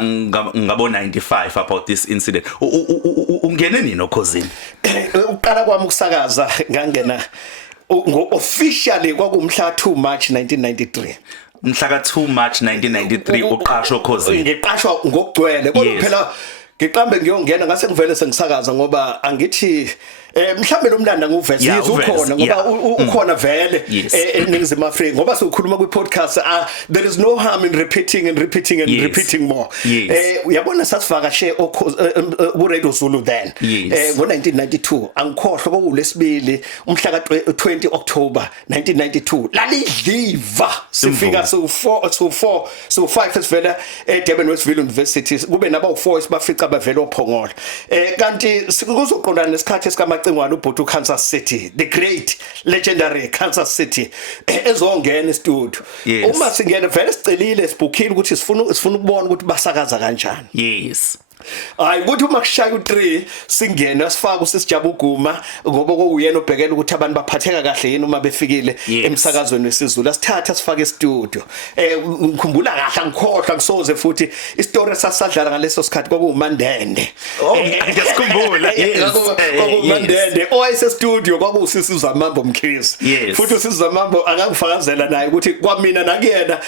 ngabo 95 about this incident. Ungene nini okhosini? Uqala kwami ukusakaza ngangena officially kwakumhla 2 March 1993. Mhla ka 2 March 1993 uqashwa okhosini. Ngiqashwa ngokugcwele kodwa phela ngiqambe ngiyongena ngase ngivele sengisakaza ngoba angithi mhlambe lo mlanda nguvesiza ukhona ngoba ukhona vele eNingizimu Afrika ngoba sikhuluma ku podcast there is no harm in repeating and repeating and repeating more. Uyabona sasivakashe ku Radio Zulu then ngo 1992 angikhohlwa kwakulesibili umhla ka 20 October 1992 lalidliva sifika so 5 esivela eDurban Westville University kube naba u4 esibafica bavela oPhongolo kanti sikuzoqondana nesikhathi esika ubhuti Kansas City, the great legendary Kansas City ezongena estudio. Uma singena vele sicelile sibukhile ukuthi sifuna ukubona ukuthi basakaza kanjani. Yes. Hayi ukuthi uma kushaya u3 singena sifaka usisijabuguma ngoba kokuyena obhekela ukuthi abantu baphatheka kahle yini uma befikile emsakazweni wesizulu asithatha sifake estudio. Ngikhumbula kahle angikhohlwa ngisoze futhi istory sasadlala ngaleso sikhathi kwakuMandende. Ngiyasikhumbula. kwakuMandende oyise studio kwakusisiza Mambo Mkhize. Futhi usisiza Mambo akangifakazela naye ukuthi kwamina nakuyena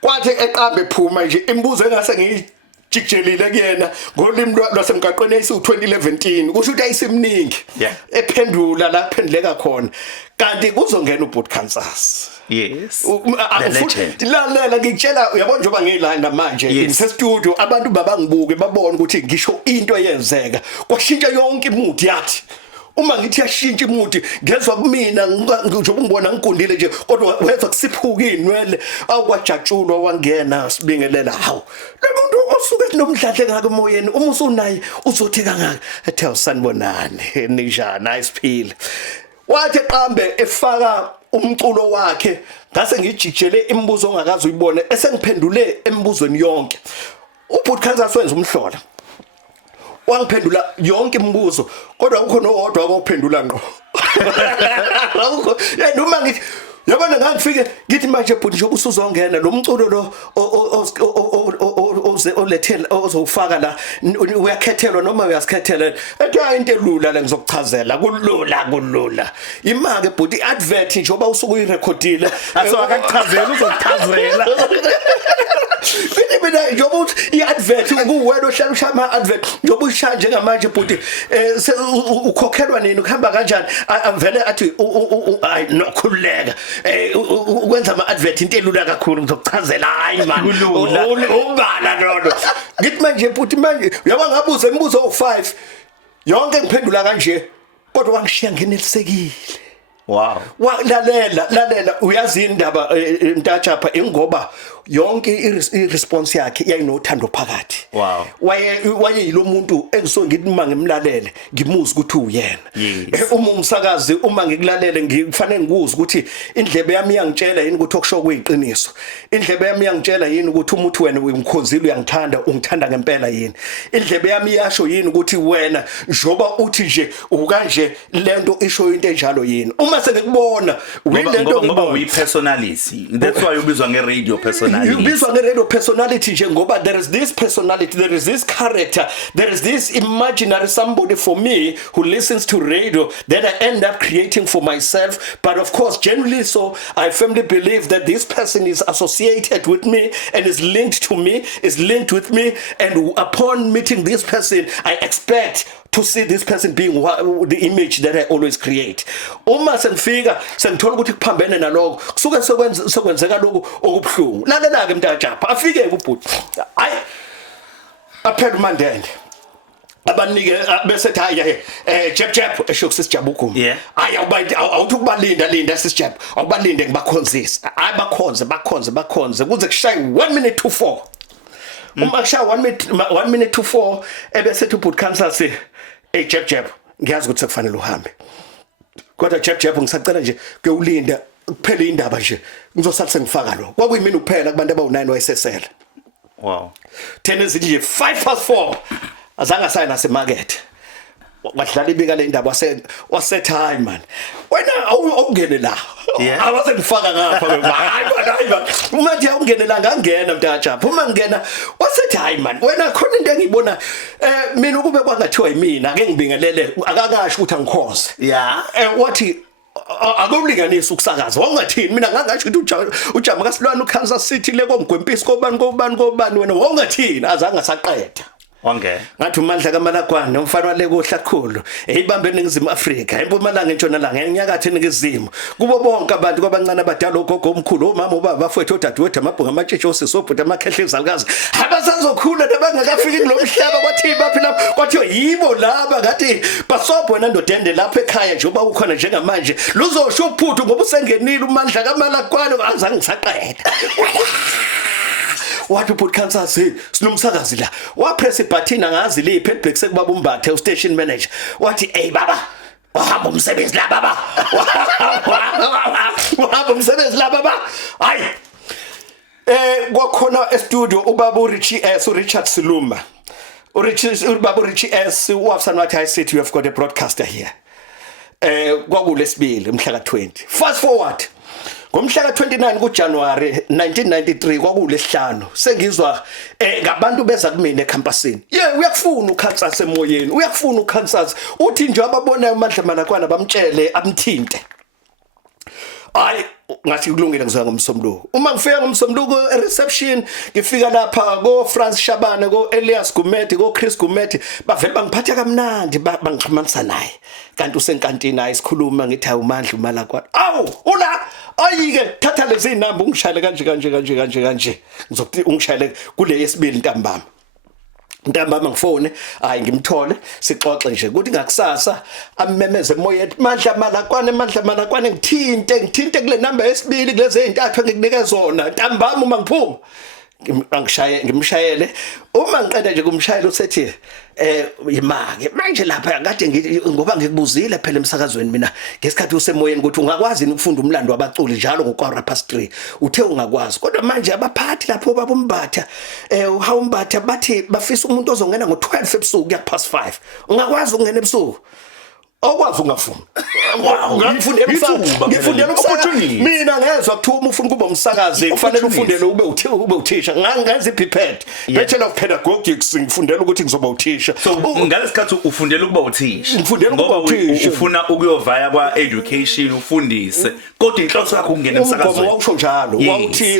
kwathi eqambe phuma nje imibuzo engase jikelile kuyena ngolimi lwasemgaqweni ayisu 2011 kusho ukuthi ayisemningi ephendula la kuphendleka khona kanti kuzongena ubhuti Kansas. Yes. Lalela ngikutshela uyabona njengoba ngilana manje ngise studio abantu babangibuke babone ukuthi ngisho into eyenzeka kwashintsha yonke imudi yathi uma ngithi yashintsha imudi ngezwe kumina ngisho ngibona ngikundile nje kodwa wethu kusiphuka inwele awkwajatshulwa wangena sibingelela hawu lomuntu osuke nomdladle ngake emoyeni uma usunaye uzothi kangaka ethe usanibonane ninjani ayisiphile wathi qambe efaka umculo wakhe ngase ngijijele imibuzo ongakazi uyibone esengiphendule emibuzweni yonke ubhuti Kansas wenza umhlola wangiphendula yonke imibuzo kodwa ukhona owodwa akuphendula ngqo noma ngithi yabona ngangifike ngithi manje bhuti nje usuzongena lo mculo lo olethela ozofaka la uyakhethelwa noma uyasikhethela ethi into elula la ngizokuchazela kulula imake bhuti advert njengoba usuku uyirecordile akakuchazela uzokuchazela mina njengoba iadvert kuwena ohlala ushaya advert njengoba ushaya njengamanje bhuti ukhokhelwa nini ukuhamba kanjani avele athi hayi nokhululeka ukwenza ama advert into elula kakhulu ngizokuchazela hayi man ubala lolo ngithi manje bhuti manje uyaba ngabuza imibuzo o5 yonke ngiphendula kanje kodwa wangishiya ngenelisekile. Wow. Lalela uyazi indaba Ntatshapha ingoba yonke iresponse yakhe yayinothando phakathi. Wow. Waye yilo muntu engisongithi uma ngimlalele ngimuza ukuthi uyena. Uma umsakazi uma ngikulalele ngifanele ngikuza ukuthi indlebe yami iyangitshela yini ukuthi okusho kuyiqiniso. Indlebe yami iyangitshela yini ukuthi umuntu wena uyimkhonzile uyangithanda ungithanda ngempela yini. Indlebe yami iyasho yini ukuthi wena njoba uthi nje ukanje lento isho into enjalo yini. Uma senekubona ngoba uyi-personality that's why ubizwa nge-radio personality. Ubizwa nge-radio personality nje ngoba there is this personality, there is this character, there is this imaginary somebody for me who listens to radio that I end up creating for myself. But of course generally so I firmly believe that this person is associated with me and is linked to me, is linked with me, and upon meeting this person I expect to see this person being the image that I always create. Uma sengifika sengithola ukuthi kuphambene naloko kusuke sekwenzeka lokho okubhlungu. Lalela ke Ntatshapha afike kubhuti. Hayi aphela uMandende. Abanike bese hayi Jep esho kusisijabuguma. Hayi awuthi ukubalinda sisijab. Awubalinde ngibakhonzisa. Hayi bakhonze kuze kushaye 1 minute to 4. Uma kushaya 1 minute to 4 ebese ubhuti Kansas Jep ngiyazi ukuthi kufanele uhambe kodwa Jep ngisacela nje ke ulinda kuphela indaba nje ngizosala sengifaka lo kwakuyimini kuphela kubantu abawu9 wayesesela. Wow. 10 ezinje 5 past 4 azange asayina semarket wadlala ibika le ndaba wasethi hayi man wena awungene la awase ngifaka ngapha hayi man manje awungene la ngangena mntajapha uma ngena wasethi hayi man wena khona into engiyibona mina ukube kwangathiwa yimina ake ngibingelele akakasho ukuthi angikhonze wathi akulinganisa ukusakaza wangathini mina ngangasho ukuthi ujama kaSilwane uKansas City le komgwempisi kobani wena wangathini azange saqeda wangena ngathi uMandla kaMalakwane nomfana wale kohlakhulu eyibambe eNingizimu Afrika eMpumalanga eNtshonalanga enyakatho eNingizimu kubo bonke abantu kwabancane abadala ogogo omkhulu omama ubaba bafowethu odadewethu amabhunga amatshitshi osisobhuti amakhehle izalukazi abasazokhula nabangakafiki kulomhlaba kwathi baphila kwathiwa yibo laba ngathi basobho nandodende lapha ekhaya nje uba ukhona njengamanje luzosho uphuthu ngoba usengenile uMandla kaMalakwane azange ngisaqeda wathi ubhuti Kansas sinomsakazi la wapress ibutton angazi liphi elibhek sekubaba umbathe ustation manager wathi hey baba wahamba umsebenzi la baba wahamba umsebenzi la baba hayi kwakhona e-studio ubaba Richard Siluma ubaba Richie S wafsana wathi I said you have got a broadcaster here kwakulesibili mhla ka20 fast forward ngomhla ka29 kuJanuary 1993 kwakulesihlanu sengizwa ngabantu beza kumina ecampusini uyakufuna uKansas emoyeni uyakufuna uKansas uthi nje ababona uMandla Malakwane bamtshele amthinte hayi ngathi kulungile ngizoya ngomsombuluko uma ngifika ngomsombuluko reception ngifika lapha ko France Shabane ko Elias Gumede ko Chris Gumede bavele bangiphatha kamnandi bangixhumanisa naye kanti usenkantini ayisikhuluma ngithi hayi uMandla uMalakwane awu ula ayike thatha lezi inamba ungishayele kanje ngizokuthi ungishayele kule yesibili ntambama ngifone hayi ngimthole sixoxe nje ukuthi ngakusasa amemeze emoyeni Mandla Malakwane ngithinte kule number yesibili kulezi ezintathu engikunika zona ntambama uma ngiphuma ngimshayele uma ngiqeda nje kumshayela usethi imake manje lapha kade ngithi ngoba ngikubuzile phela emsakazweni mina ngesikhathi usemoyeni ukuthi ungakwazi ukufunda umlando wabaculi njalo ngo-3 uthe ungakwazi kodwa manje abaphathi lapho babombatha uHawumbatha bathi bafisa umuntu ozongena ngo12 ebusuku kuya past 5 ungakwazi ukungena ebusuku awukwazi ungafunda ngifundela opportunity mina ngezwe kuthiwa uma ufuna kuba umsakazi kufanele ufundele ube uthisha ngangenza prepared bachelor of pedagogics ngifundela ukuthi ngizoba uthisha so ngalesikhathi ufundela ukuba uthisha ngifundela ukuba uthisha ufuna ukuyovaya kwa education ufundise kodwa inhloso yakho ukungena emsakazweni wakusho njalo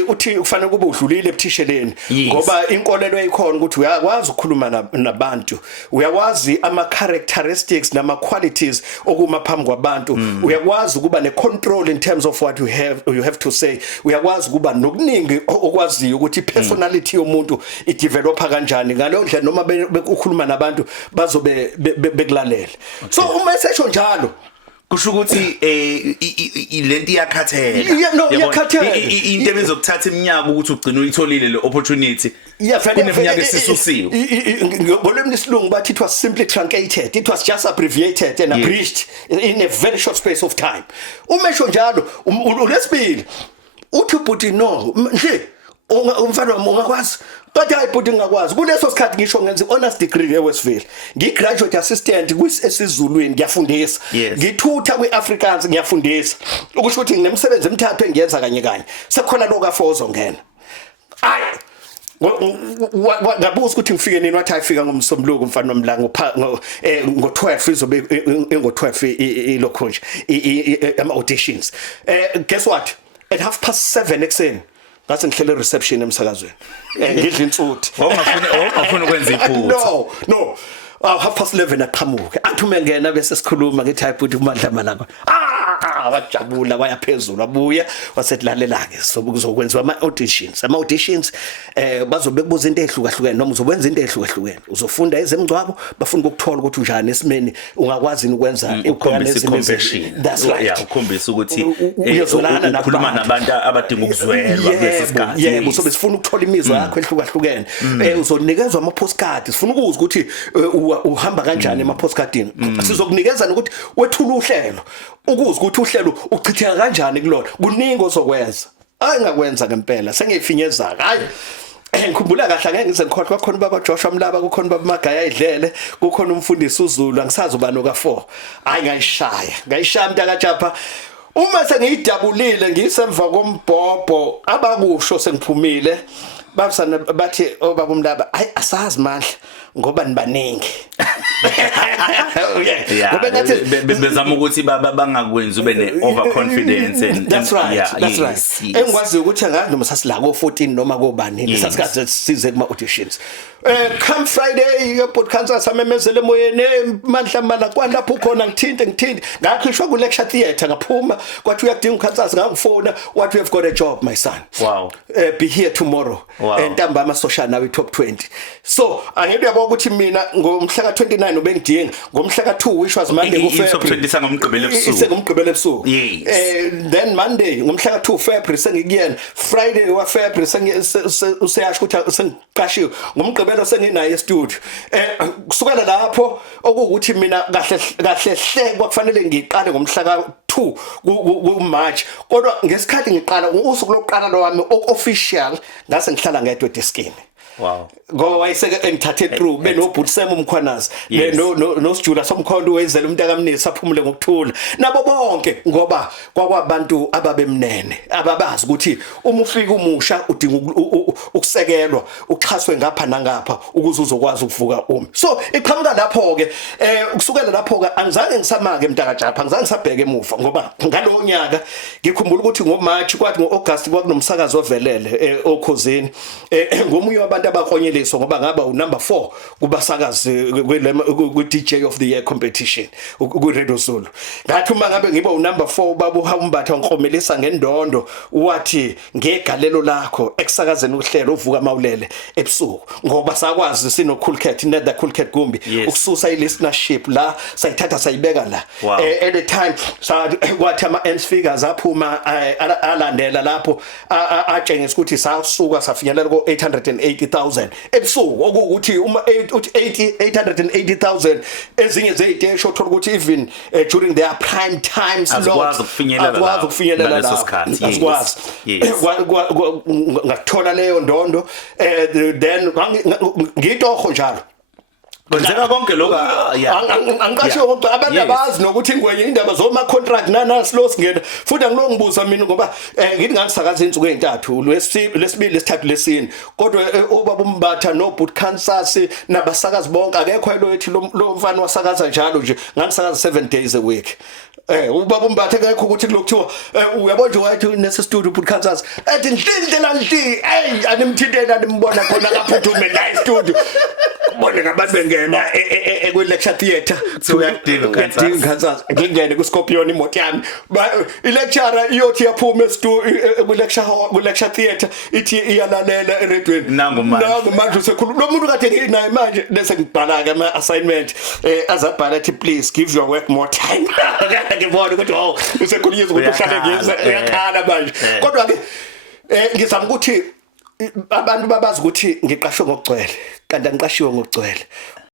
uthi kufanele kube udlulile ebuthisheleni ngoba inkolelo eyikhona ukuthi uyakwazi ukukhuluma nabantu uyakwazi ama characteristics nama qualities okuma phambi kwabantu uyakwazi ukuba ne control in terms of what you have to say uyakwazi ukuba nokuningi okwaziyo ukuthi personality yomuntu idevelopa kanjani ngalo ndlela noma bekukhuluma nabantu bazobe bekulalela so uma esesho njalo kusho ukuthi lento iyakhathela iyakhathela into ebezokuthatha iminyaka ukuthi ugcine uyitholile le opportunity kuneminyaka esisusiwe ngolimi lesilungu bathi it was simply truncated it was just abbreviated and abridged in a very short space of time umesho njalo lesibili uthi bhuti no nje umfana wami ungakwazi kodwa hayi bhuti ngakwazi kuleso sikhathi ngisho ngenza honors degree eWestville ngigraduate assistant kwisizulwini ngiyafundisa ngithutha kweAfrikaans ngiyafundisa ukusho ukuthi nginemsebenzi emithathu engiyenza kanye sekhona lokaFo ozongena hayi ngabuza ukuthi ngifike nini wathi ayifika ngomsombuluko mfana nomlanga ngo12 izobe ngo12 ilokho nje ama auditions guess what at 7:30 ekseni ngathi ngihlele reception emsakazweni ngidla insuthi ungafuna ukwenza iphutha no 11:30 aqhamuke athi uma ngena bese sikhuluma ngithi hayi bhuti uMandla Malakwane wajabula wayaphezulu wabuya wasetlalela ke sokuzokwenziwa ama auditions bazobe kubuza into ehlukahlukene noma uzokwenza into ehlukahlukene uzofunda ezemgcwabo bafuna ukuthola ukuthi unjani esimeni ungakwazi ukwenza i-compassion that's right ukhombisa ukuthi uyazolana nakhuluma nabantu abadinga ukuzwelwa kulesi sikhathi yebo so besifuna ukuthola imizwa yakho ehlukahlukene uzonikezwa ama postcard sifuna ukuzwa ukuthi uhamba kanjani ema postcardini sizokunikeza ukuthi wethula uhlelo ukuzwa ukuthi uhlelo uchitheka kanjani kulona kuningi ozokwenza ayingakwenza ngempela sengiyifinyeza hayi ngikhumbula kahle angeke ngize ngikhohlwe kukhona baba Joshua Mlaba kukhona baba Magaya Idlele kukhona umfundisi uZulu angisazi uba no ka4 hayi ngayishaya mntaka Japha uma sengiyidabulile ngisemva kombhobho abakusho sengiphumile babusana bathi obaba Mlaba hayi asazi mandla ngoba nibaningi ngoba ngathi bezama ukuthi bangakwenzi ube ne overconfidence and that's right engikwazi ukuthi angazi noma sasilako 14 noma kobani lesasikaze size kuma auditions come Friday podcast samemezele emoyeni mandla mala kwalapho khona ngithinte ngakhishwa ku lecture theatre ngaphuma kwathi uyadinga ukhansasa ngangifona what you have got a job my son wow be here tomorrow ntambama social nawe top 20 so angiyabona ukuthi mina ngomhla ka 29 ubengidinga ngomhla ka 2 which was Monday ku February ngomgqibelo ebusuku ngomgqibelo ebusuku then Monday ngomhla ka 2 February sengikuyena Friday wa February useyasho ukuthi sengiqashiwe ngomgqibelo senginayo e-studio kusukela lapho okuwukuthi mina kahle hle kwakufanele ngiqale ngomhla ka 2 ku March kodwa ngesikhathi ngiqala usuku lokuqala lwami official ngase ngihlala ngedwa deskini wow ngoba wayeseke engithathe through benobhutisema umkhwanazi no Sijula somkhondo wezela umuntu akamnisi aphumule ngokuthula nabo bonke ngoba kwakwabantu ababemnene ababazi ukuthi uma ufika umusha udinga ukusekelwa uxhaswe ngapha nangapha ukuze uzokwazi ukuvuka so iqhamuka lapho ke ukusukela lapho ke angizange ngisamake mntaka Japha angizange ngisabheke emuva ngoba ngalowo nyaka ngikhumbula ukuthi ngoMarch kwathi ngoAugust kwakunomsakazo ovelele okhosini ngomunye wabantu abakonyeliswa ngoba ngaba unumber 4 kubasakazi ku DJ of the year competition ku Radio Zulu ngathi uma ngabe ngiba unumber 4 baba uHambatha ngikhomelisa ngendondo wathi ngegalelo lakho ekusakazeni uhlelo uvuka mawulele ebusuku ngoba sakwazi sino Cool Cat nether Cool Cat Gumbi ukususa i-listenership la sayithatha sayibeka la at the time kwathi ama ends figures aphuma alandela lapho atshengisa ukuthi sasuka safinyelela ko 880,000 ebusuku okuthi uma 880,000 ezinye zeyitesho uthola ukuthi even during their prime time slot akwazi ukufinyelela la akwazi ngathola leyo ndondo then ngitoho njalo kwenzeka konke lokho angikasho ukuthi abantu abazi nokuthi ingwenye indaba zoma contract nana slow singena futhi angilongibuza mina ngoba ngithi ngangisakaza insuku ezintathu lesibili lesithathu lesine kodwa ubaba umbatha no boot Kansas nabasakazi bonke akekho eloyithi lo mfana wasakaza njalo nje ngangisakaza 7 days a week ubaba umbathe akekho ukuthi kulokuthiwa uyabona nje wathi nese studio boot Kansas ethi ndlindlela animthintela nimbona khona kaphuthume la studio bona ngabantu bengena ku lecture theatre so uyakudinga Kansas ngingene ku Scorpion imoto yami i lecturer iyothi yaphuma ku lecture theatre ithi iyalalela eredweni nangu manje usekhuluma lo muntu kade nginaye manje bese ngibhala ke ama assignment azabhala ethi please give your work more time ngibona ukuthi usekhuluma ukuthi uhlale ngiyenza yakhala manje kodwa ke ngizama ukuthi abantu babazi ukuthi ngiqashwe ngokugcwele kanti angiqashiwe ngokugcwele